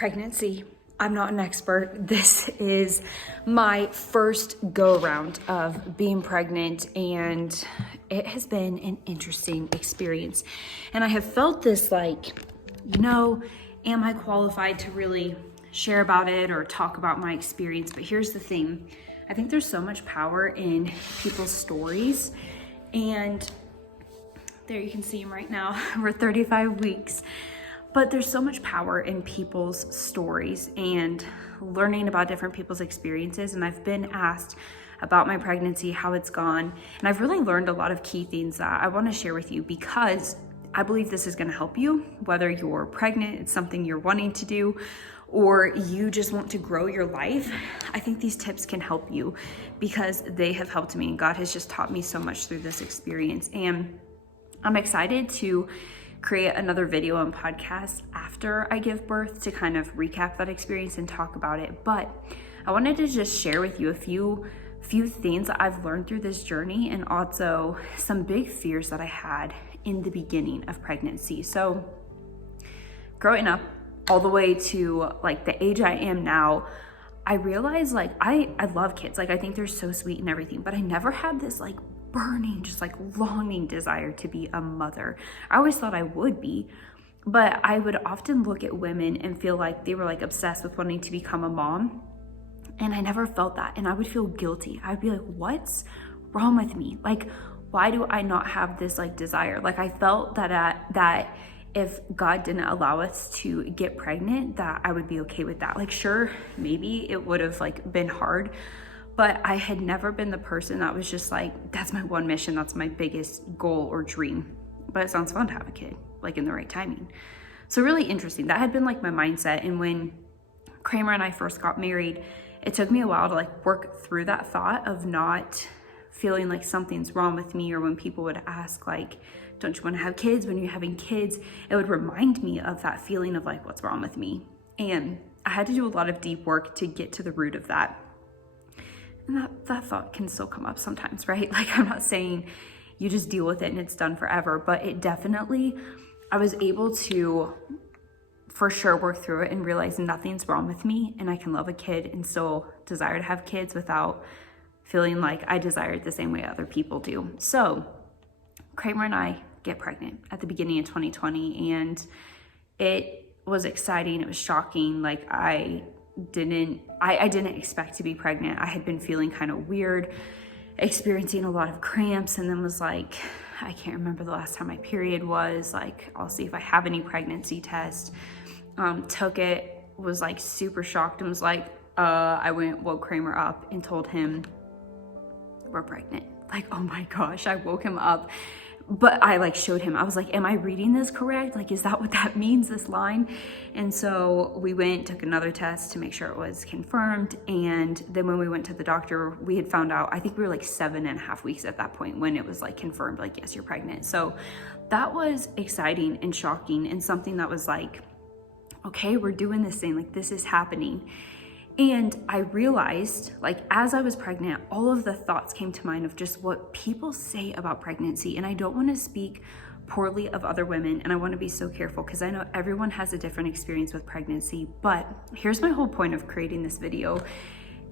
pregnancy. I'm not an expert. This is my first go around of being pregnant, and it has been an interesting experience. And I have felt this like, am I qualified to really share about it or talk about my experience? But here's the thing. I think there's so much power in people's stories, and there you can see him right now. We're 35 weeks. But there's so much power in people's stories and learning about different people's experiences. And I've been asked about my pregnancy, how it's gone. And I've really learned a lot of key things that I want to share with you, because I believe this is going to help you, whether you're pregnant, it's something you're wanting to do, or you just want to grow your life. I think these tips can help you because they have helped me, and God has just taught me so much through this experience. And I'm excited to create another video and podcast after I give birth to kind of recap that experience and talk about it. But I wanted to just share with you a few things that I've learned through this journey, and also some big fears that I had in the beginning of pregnancy. So growing up all the way to like the age I am now, I realized like I love kids. Like I think they're so sweet and everything, but I never had this like burning, just like longing desire to be a mother. I always thought I would be, but I would often look at women and feel like they were like obsessed with wanting to become a mom. And I never felt that. And I would feel guilty. I'd be like, what's wrong with me? Like, why do I not have this like desire? Like I felt that if God didn't allow us to get pregnant, that I would be okay with that. Like, sure, maybe it would have like been hard, but I had never been the person that was just like, that's my one mission, that's my biggest goal or dream. But it sounds fun to have a kid, like in the right timing. So really interesting. That had been like my mindset. And when Kramer and I first got married, it took me a while to like work through that thought of not feeling like something's wrong with me, or when people would ask like, don't you want to have kids? When you're having kids, it would remind me of that feeling of like, what's wrong with me? And I had to do a lot of deep work to get to the root of that. And that thought can still come up sometimes, right? Like I'm not saying you just deal with it and it's done forever, but it definitely, I was able to for sure work through it and realize nothing's wrong with me, and I can love a kid and still desire to have kids without feeling like I desire it the same way other people do. So Kramer and I get pregnant at the beginning of 2020, and it was exciting. It was shocking. Like I didn't expect to be pregnant. I had been feeling kind of weird, experiencing a lot of cramps, and then was like, I can't remember the last time my period was. Like, I'll see if I have any pregnancy test. Took it, was like super shocked, and was like, woke Kramer up and told him we're pregnant. Like, oh my gosh, I woke him up. But I like showed him, I was like, am I reading this correct? Like, is that what that means, this line? And so we went, took another test to make sure it was confirmed. And then when we went to the doctor, we had found out, I think we were like 7.5 weeks at that point when it was like confirmed, like, yes, you're pregnant. So that was exciting and shocking, and something that was like, okay, we're doing this thing, like this is happening. And I realized, like, as I was pregnant, all of the thoughts came to mind of just what people say about pregnancy. And I don't want to speak poorly of other women, and I want to be so careful because I know everyone has a different experience with pregnancy. But here's my whole point of creating this video.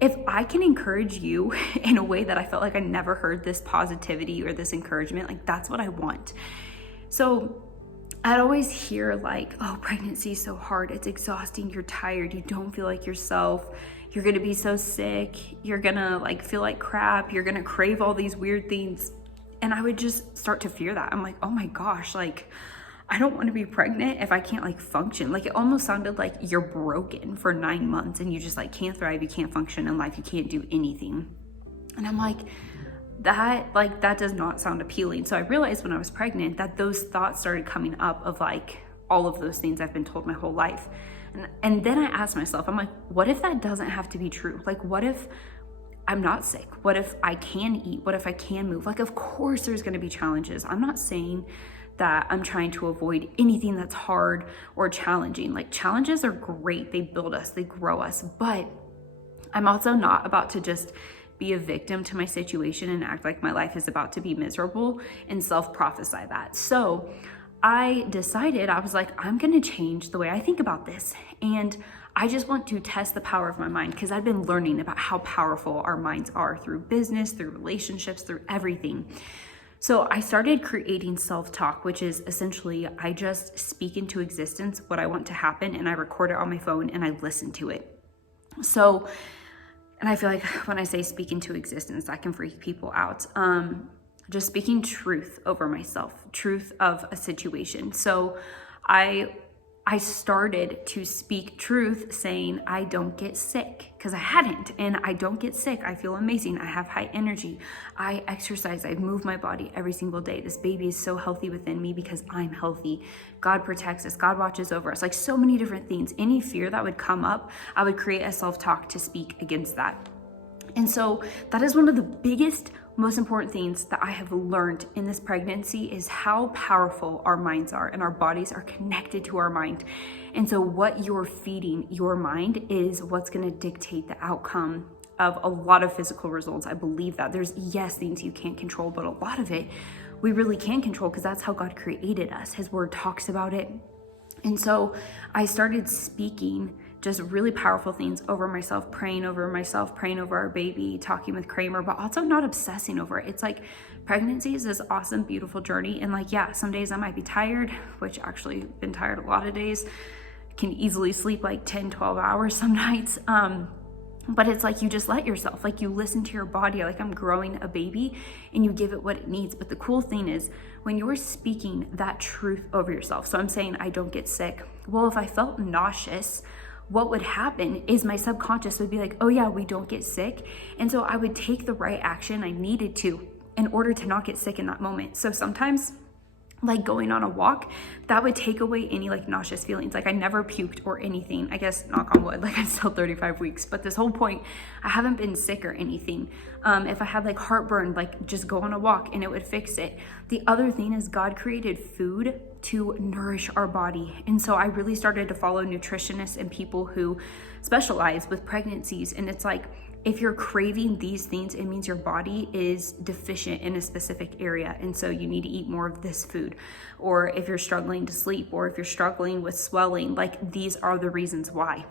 If I can encourage you in a way that I felt like I never heard this positivity or this encouragement, like that's what I want. So I'd always hear like, oh, pregnancy is so hard. It's exhausting. You're tired. You don't feel like yourself. You're going to be so sick. You're going to like feel like crap. You're going to crave all these weird things. And I would just start to fear that. I'm like, oh my gosh, like I don't want to be pregnant if I can't like function. Like it almost sounded like you're broken for 9 months and you just like can't thrive. You can't function in life. You can't do anything. And I'm like, that does not sound appealing. So I realized when I was pregnant that those thoughts started coming up of like all of those things I've been told my whole life. And then I asked myself, I'm like, what if that doesn't have to be true? Like, what if I'm not sick? What if I can eat? What if I can move? Like, of course there's going to be challenges. I'm not saying that I'm trying to avoid anything that's hard or challenging. Like, challenges are great. They build us, they grow us. But I'm also not about to just be a victim to my situation and act like my life is about to be miserable and self-prophesy that. So I decided, I was like, I'm going to change the way I think about this. And I just want to test the power of my mind, because I've been learning about how powerful our minds are through business, through relationships, through everything. So I started creating self-talk, which is essentially I just speak into existence what I want to happen, and I record it on my phone and I listen to it. So, and I feel like when I say speak into existence, that can freak people out. Just speaking truth over myself, truth of a situation. So I started to speak truth, saying I don't get sick, because I hadn't, and I don't get sick. I feel amazing. I have high energy. I exercise. I move my body every single day. This baby is so healthy within me because I'm healthy. God protects us. God watches over us. Like so many different things. Any fear that would come up, I would create a self-talk to speak against that. And so that is one of the biggest, most important things that I have learned in this pregnancy, is how powerful our minds are, and our bodies are connected to our mind. And so what you're feeding your mind is what's going to dictate the outcome of a lot of physical results. I believe that there's, yes, things you can't control, but a lot of it we really can control, because that's how God created us. His word talks about it. And so I started speaking just really powerful things over myself, praying over our baby, talking with Kramer, but also not obsessing over it. It's like pregnancy is this awesome, beautiful journey. And like, yeah, some days I might be tired, which actually been tired a lot of days. Can easily sleep like 10, 12 hours some nights. But it's like you just let yourself, like you listen to your body, like I'm growing a baby, and you give it what it needs. But the cool thing is when you're speaking that truth over yourself. So I'm saying I don't get sick. Well, if I felt nauseous, what would happen is my subconscious would be like, oh yeah, we don't get sick. And so I would take the right action I needed to in order to not get sick in that moment. So sometimes, like going on a walk, that would take away any like nauseous feelings. Like I never puked or anything. I guess, knock on wood, like I'm still 35 weeks, but this whole point, I haven't been sick or anything. If I had like heartburn, like just go on a walk and it would fix it. The other thing is God created food to nourish our body. And so I really started to follow nutritionists and people who specialize with pregnancies. And it's like, if you're craving these things, it means your body is deficient in a specific area. And so you need to eat more of this food. Or if you're struggling to sleep, or if you're struggling with swelling, like these are the reasons why.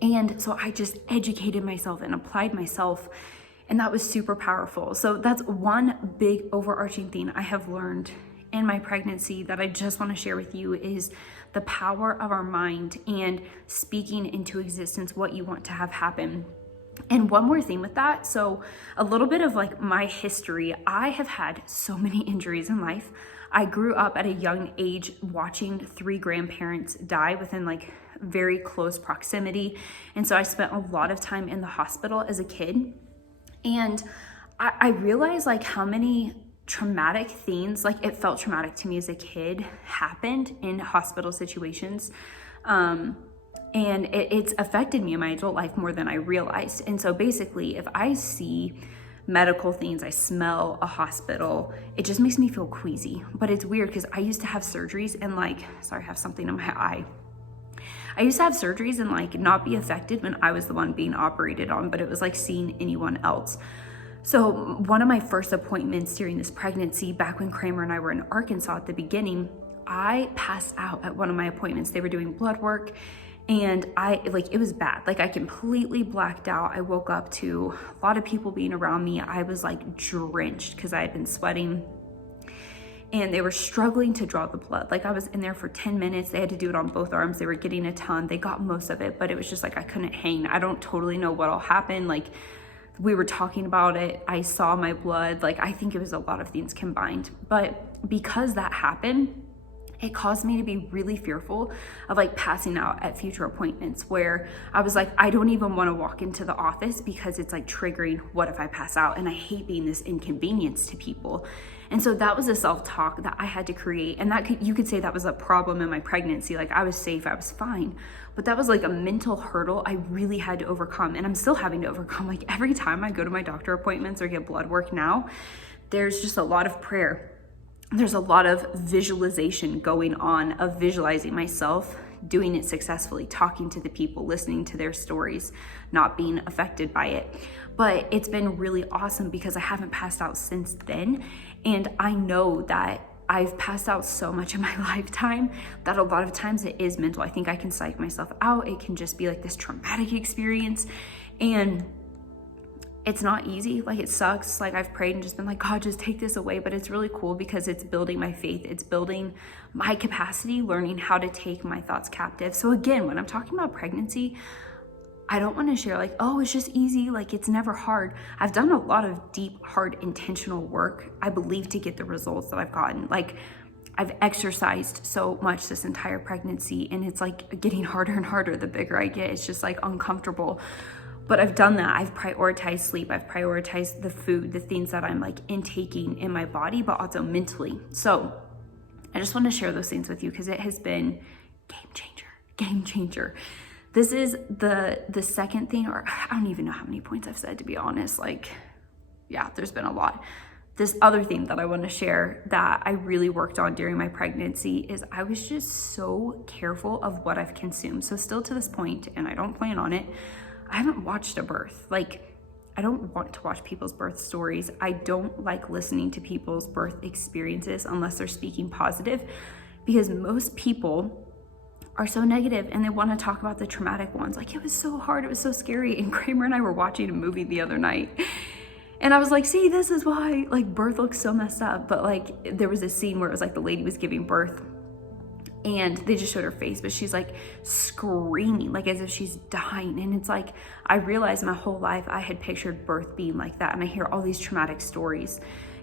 And so I just educated myself and applied myself, and that was super powerful. So that's one big overarching thing I have learned in my pregnancy that I just want to share with you, is the power of our mind and speaking into existence what you want to have happen. And one more thing with that, so a little bit of like my history. I have had so many injuries in life. I grew up at a young age watching 3 grandparents die within like very close proximity. And so I spent a lot of time in the hospital as a kid. And I realized like how many traumatic things, like it felt traumatic to me as a kid, happened in hospital situations. And it's affected me in my adult life more than I realized. And so basically, if I see medical things, I smell a hospital, it just makes me feel queasy. But it's weird because I used to have surgeries and like, sorry, I have something in my eye. I used to have surgeries and like not be affected when I was the one being operated on, but it was like seeing anyone else. So one of my first appointments during this pregnancy, back when Kramer and I were in Arkansas at the beginning, I passed out at one of my appointments. They were doing blood work. And it was bad. Like I completely blacked out. I woke up to a lot of people being around me. I was like drenched because I had been sweating, and they were struggling to draw the blood. Like I was in there for 10 minutes. They had to do it on both arms. They were getting a ton. They got most of it, but it was just like, I couldn't hang. I don't totally know what all happened. Like we were talking about it. I saw my blood. Like I think it was a lot of things combined, but because that happened, it caused me to be really fearful of like passing out at future appointments, where I was like, I don't even want to walk into the office because it's like triggering, what if I pass out? And I hate being this inconvenience to people. And so that was a self-talk that I had to create. And you could say that was a problem in my pregnancy. Like I was safe, I was fine. But that was like a mental hurdle I really had to overcome. And I'm still having to overcome. Like every time I go to my doctor appointments or get blood work now, there's just a lot of prayer. There's a lot of visualization going on, of visualizing myself doing it successfully, talking to the people, listening to their stories, not being affected by it. But it's been really awesome because I haven't passed out since then. And I know that I've passed out so much in my lifetime that a lot of times it is mental. I think I can psych myself out. It can just be like this traumatic experience. And it's not easy. Like, it sucks. Like, I've prayed and just been like, God, just take this away. But it's really cool because it's building my faith. It's building my capacity, learning how to take my thoughts captive. So again, when I'm talking about pregnancy, I don't want to share like, oh, it's just easy. Like, it's never hard. I've done a lot of deep, hard, intentional work, I believe, to get the results that I've gotten. Like, I've exercised so much this entire pregnancy, and it's like getting harder and harder the bigger I get. It's just like uncomfortable. But I've done that. I've prioritized sleep. I've prioritized the food, the things that I'm like intaking in my body, but also mentally. So I just want to share those things with you because it has been game changer. This is the second thing, or I don't even know how many points I've said, to be honest. Like, yeah, there's been a lot. This other thing that I want to share that I really worked on during my pregnancy is I was just so careful of what I've consumed. So still to this point, and I don't plan on it, I haven't watched a birth. Like, I don't want to watch people's birth stories. I don't like listening to people's birth experiences unless they're speaking positive, because most people are so negative and they want to talk about the traumatic ones. Like, it was so hard, it was so scary. And Kramer and I were watching a movie the other night, and I was like, see, this is why like birth looks so messed up. But like, there was a scene where it was like the lady was giving birth and they just showed her face, but she's like screaming, like as if she's dying. And it's like, I realized my whole life I had pictured birth being like that. And I hear all these traumatic stories,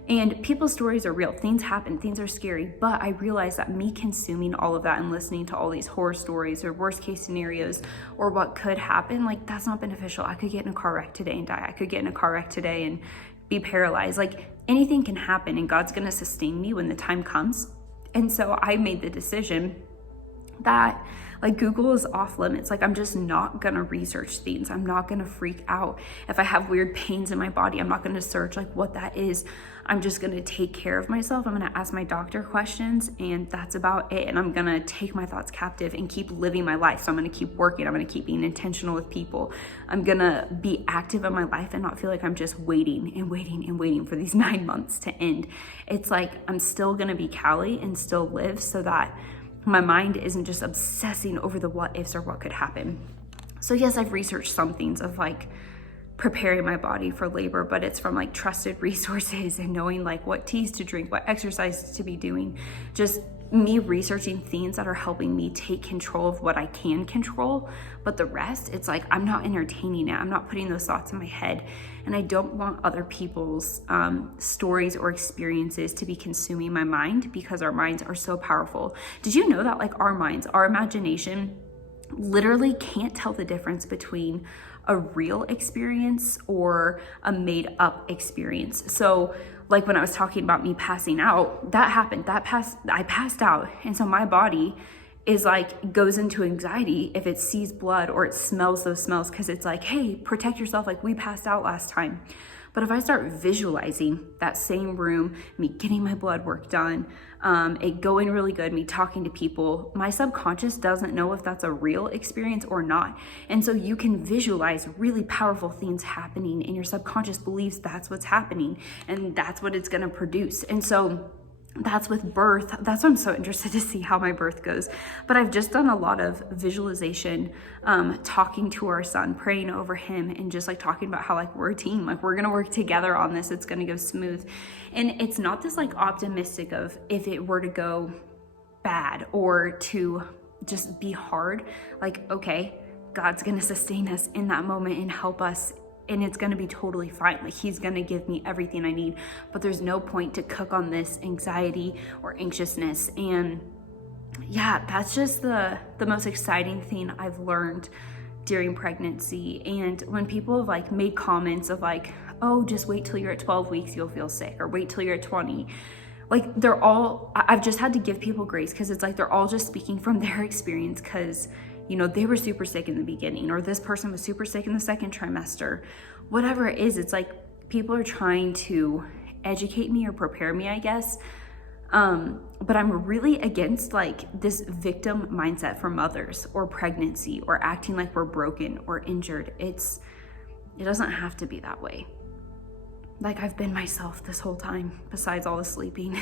and people's stories are real. Things happen, things are scary. But I realized that me consuming all of that and listening to all these horror stories or worst case scenarios or what could happen, like, that's not beneficial. I could get in a car wreck today and die. I could get in a car wreck today and be paralyzed. Like, anything can happen, and God's gonna sustain me when the time comes. And so I made the decision that like Google is off limits. Like, I'm just not gonna research things. I'm not gonna freak out. If I have weird pains in my body, I'm not gonna search like what that is. I'm just gonna take care of myself. I'm gonna ask my doctor questions, and that's about it. And I'm gonna take my thoughts captive and keep living my life. So I'm gonna keep working. I'm gonna keep being intentional with people. I'm gonna be active in my life and not feel like I'm just waiting for these 9 months to end. It's like, I'm still gonna be Callie and still live, so that my mind isn't just obsessing over the what ifs or what could happen. So yes, I've researched some things of like preparing my body for labor, but it's from like trusted resources and knowing like what teas to drink, what exercises to be doing, just me researching things that are helping me take control of what I can control. But the rest, it's like, I'm not entertaining it. I'm not putting those thoughts in my head. And I don't want other people's stories or experiences to be consuming my mind, because our minds are so powerful. Did you know that like our minds, our imagination literally can't tell the difference between a real experience or a made up experience? So like when I was talking about me passing out, that happened, I passed out. And so my body is like, goes into anxiety if it sees blood or it smells those smells, because it's like, hey, protect yourself, like we passed out last time. But if I start visualizing that same room, me getting my blood work done, it going really good, me talking to people, my subconscious doesn't know if that's a real experience or not. And so you can visualize really powerful things happening, and your subconscious believes that's what's happening and that's what it's gonna produce. And so that's with birth. That's why I'm so interested to see how my birth goes. But I've just done a lot of visualization, talking to our son, praying over him, and just like talking about how like we're a team, like we're gonna work together on this. It's gonna go smooth. And it's not this like optimistic of if it were to go bad or to just be hard, like, okay, God's gonna sustain us in that moment and help us, and it's gonna be totally fine. Like, he's gonna give me everything I need, but there's no point to cook on this anxiety or anxiousness. And yeah, that's just the most exciting thing I've learned during pregnancy. And when people have like made comments of like, oh, just wait till you're at 12 weeks, you'll feel sick, or wait till you're at 20. Like, I've just had to give people grace, because it's like they're all just speaking from their experience, because you know, they were super sick in the beginning, or this person was super sick in the second trimester, whatever it is. It's like people are trying to educate me or prepare me, I guess. But I'm really against like this victim mindset for mothers or pregnancy, or acting like we're broken or injured. It doesn't have to be that way. Like, I've been myself this whole time, besides all the sleeping.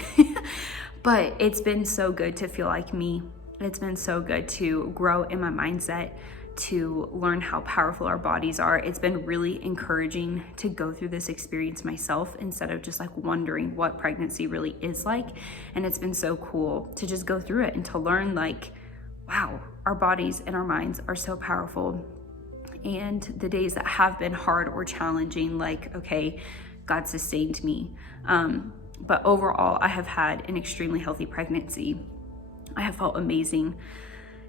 But it's been so good to feel like me. It's been so good to grow in my mindset, to learn how powerful our bodies are. It's been really encouraging to go through this experience myself instead of just like wondering what pregnancy really is like. And it's been so cool to just go through it and to learn like, wow, our bodies and our minds are so powerful. And the days that have been hard or challenging, like, okay, God sustained me. But overall, I have had an extremely healthy pregnancy. I have felt amazing.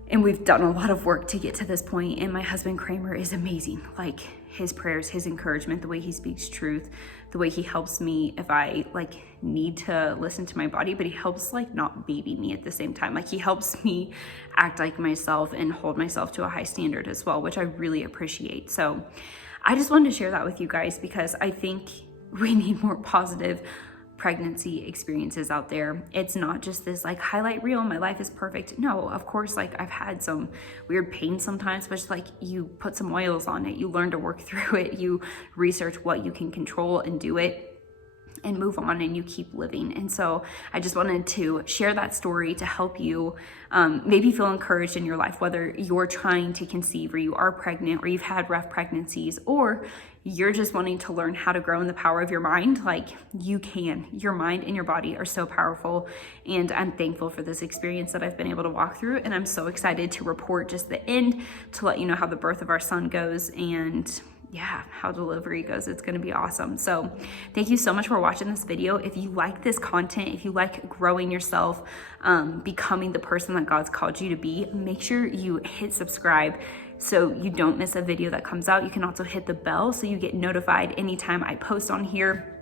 And we've done a lot of work to get to this point. And my husband Kramer is amazing. Like his prayers, his encouragement, the way he speaks truth, the way he helps me if I like need to listen to my body, but he helps like not baby me at the same time. Like he helps me act like myself and hold myself to a high standard as well, which I really appreciate. So I just wanted to share that with you guys because I think we need more positive pregnancy experiences out there. It's not just this like highlight reel, my life is perfect. No, of course, like I've had some weird pain sometimes, but it's like you put some oils on it, you learn to work through it, you research what you can control and do it and move on, and you keep living. And so I just wanted to share that story to help you maybe feel encouraged in your life, whether you're trying to conceive or you are pregnant or you've had rough pregnancies, or you're just wanting to learn how to grow in the power of your mind. Like you can. Your mind and your body are so powerful. And I'm thankful for this experience that I've been able to walk through. And I'm so excited to report just the end, to let you know how the birth of our son goes and yeah, how delivery goes. It's going to be awesome. So thank you so much for watching this video. If you like this content, if you like growing yourself, becoming the person that God's called you to be, make sure you hit subscribe so you don't miss a video that comes out. You can also hit the bell so you get notified anytime I post on here.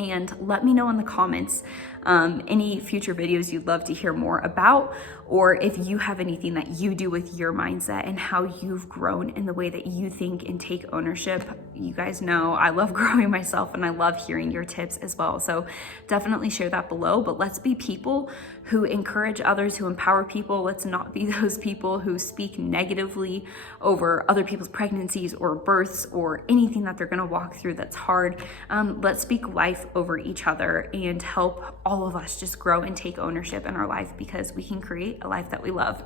And let me know in the comments any future videos you'd love to hear more about, or if you have anything that you do with your mindset and how you've grown in the way that you think and take ownership. You guys know I love growing myself and I love hearing your tips as well. So definitely share that below, but let's be people who encourage others, who empower people. Let's not be those people who speak negatively over other people's pregnancies or births or anything that they're gonna walk through that's hard. Let's speak life over each other and help all of us just grow and take ownership in our life, because we can create a life that we love.